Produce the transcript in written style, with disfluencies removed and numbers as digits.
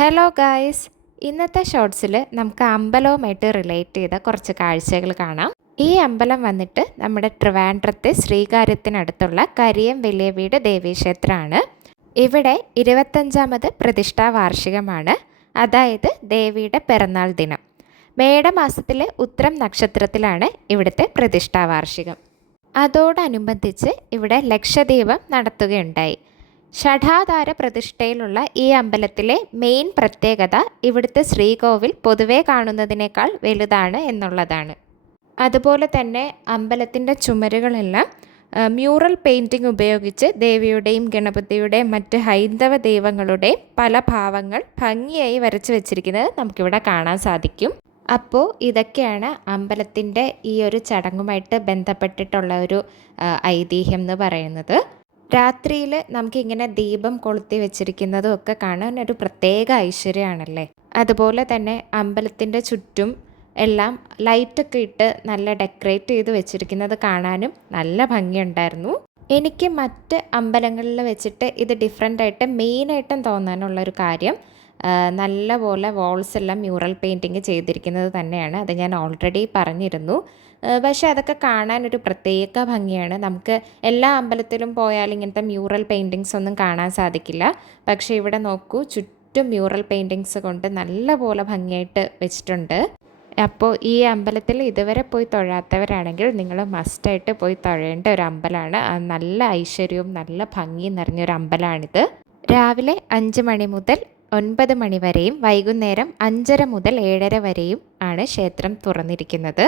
Hello guys, ഇന്നത്തെ ഷോർട്സിൽ നമുക്ക് അമ്പലവുമായിട്ട് relate ചെയ്ത കുറച്ച് കാഴ്ചകൾ കാണാം. ഈ അമ്പലം വന്നിട്ട് നമ്മുടെ ട്രിവാൻഡ്രത്തെ ശ്രീകാര്യത്തിനടുത്തുള്ള കരിയം വലിയ വീട് ദേവീക്ഷേത്രമാണ്. ഇവിടെ 25ാമത് പ്രതിഷ്ഠാ വാർഷികമാണ്, അതായത് ദേവിയുടെ പിറന്നാൾ ദിനം. മേടമാസത്തിലെ ഉത്രം നക്ഷത്രത്തിലാണ് ഇവിടുത്തെ പ്രതിഷ്ഠാ വാർഷികം. അതോടനുബന്ധിച്ച് ഇവിടെ ലക്ഷദീപം നടത്തുകയുണ്ടായി. ഷഠാധാര പ്രതിഷ്ഠയിലുള്ള ഈ അമ്പലത്തിലെ മെയിൻ പ്രത്യേകത ഇവിടുത്തെ ശ്രീകോവിൽ പൊതുവെ കാണുന്നതിനേക്കാൾ വലുതാണ് എന്നുള്ളതാണ്. അതുപോലെ തന്നെ അമ്പലത്തിൻ്റെ ചുമരുകളെല്ലാം മ്യൂറൽ പെയിൻറ്റിംഗ് ഉപയോഗിച്ച് ദേവിയുടെയും ഗണപതിയുടെയും മറ്റ് ഹൈന്ദവ ദൈവങ്ങളുടെയും പല ഭാവങ്ങൾ ഭംഗിയായി വരച്ചു വച്ചിരിക്കുന്നത് നമുക്കിവിടെ കാണാൻ സാധിക്കും. അപ്പോൾ ഇതൊക്കെയാണ് അമ്പലത്തിൻ്റെ ഈ ഒരു ചടങ്ങുമായിട്ട് ബന്ധപ്പെട്ടിട്ടുള്ള ഒരു ഐതിഹ്യം എന്ന് പറയുന്നത്. രാത്രിയിൽ നമുക്കിങ്ങനെ ദീപം കൊളുത്തി വെച്ചിരിക്കുന്നതും ഒക്കെ കാണാൻ ഒരു പ്രത്യേക ഐശ്വര്യമാണല്ലേ. അതുപോലെ തന്നെ അമ്പലത്തിൻ്റെ ചുറ്റും എല്ലാം ലൈറ്റൊക്കെ ഇട്ട് നല്ല ഡെക്കറേറ്റ് ചെയ്ത് വെച്ചിരിക്കുന്നത് കാണാനും നല്ല ഭംഗിയുണ്ടായിരുന്നു. എനിക്ക് മറ്റ് അമ്പലങ്ങളിൽ വെച്ചിട്ട് ഇത് ഡിഫറെൻ്റായിട്ട് മെയിനായിട്ടും തോന്നാനുള്ളൊരു കാര്യം നല്ല പോലെ വാൾസ് എല്ലാം മ്യൂറൽ പെയിൻറ്റിങ് ചെയ്തിരിക്കുന്നത് തന്നെയാണ്. അത് ഞാൻ ഓൾറെഡി പറഞ്ഞിരുന്നു. പക്ഷേ അതൊക്കെ കാണാനൊരു പ്രത്യേക ഭംഗിയാണ്. നമുക്ക് എല്ലാ അമ്പലത്തിലും പോയാൽ ഇങ്ങനത്തെ മ്യൂറൽ പെയിൻറ്റിങ്സ് ഒന്നും കാണാൻ സാധിക്കില്ല. പക്ഷേ ഇവിടെ നോക്കൂ, ചുറ്റും മ്യൂറൽ പെയിൻറ്റിങ്സ് കൊണ്ട് നല്ല പോലെ ഭംഗിയായിട്ട് വെച്ചിട്ടുണ്ട്. അപ്പോൾ ഈ അമ്പലത്തിൽ ഇതുവരെ പോയി തൊഴാത്തവരാണെങ്കിൽ നിങ്ങൾ മസ്റ്റായിട്ട് പോയി തൊഴേണ്ട ഒരു അമ്പലമാണ്. നല്ല ഐശ്വര്യവും നല്ല ഭംഗിയും നിറഞ്ഞൊരു അമ്പലമാണിത്. രാവിലെ 5 മണി മുതൽ 9 മണി വരെയും വൈകുന്നേരം 5:30 മുതൽ 7:30 വരെയും ആണ് ക്ഷേത്രം തുറന്നിരിക്കുന്നത്.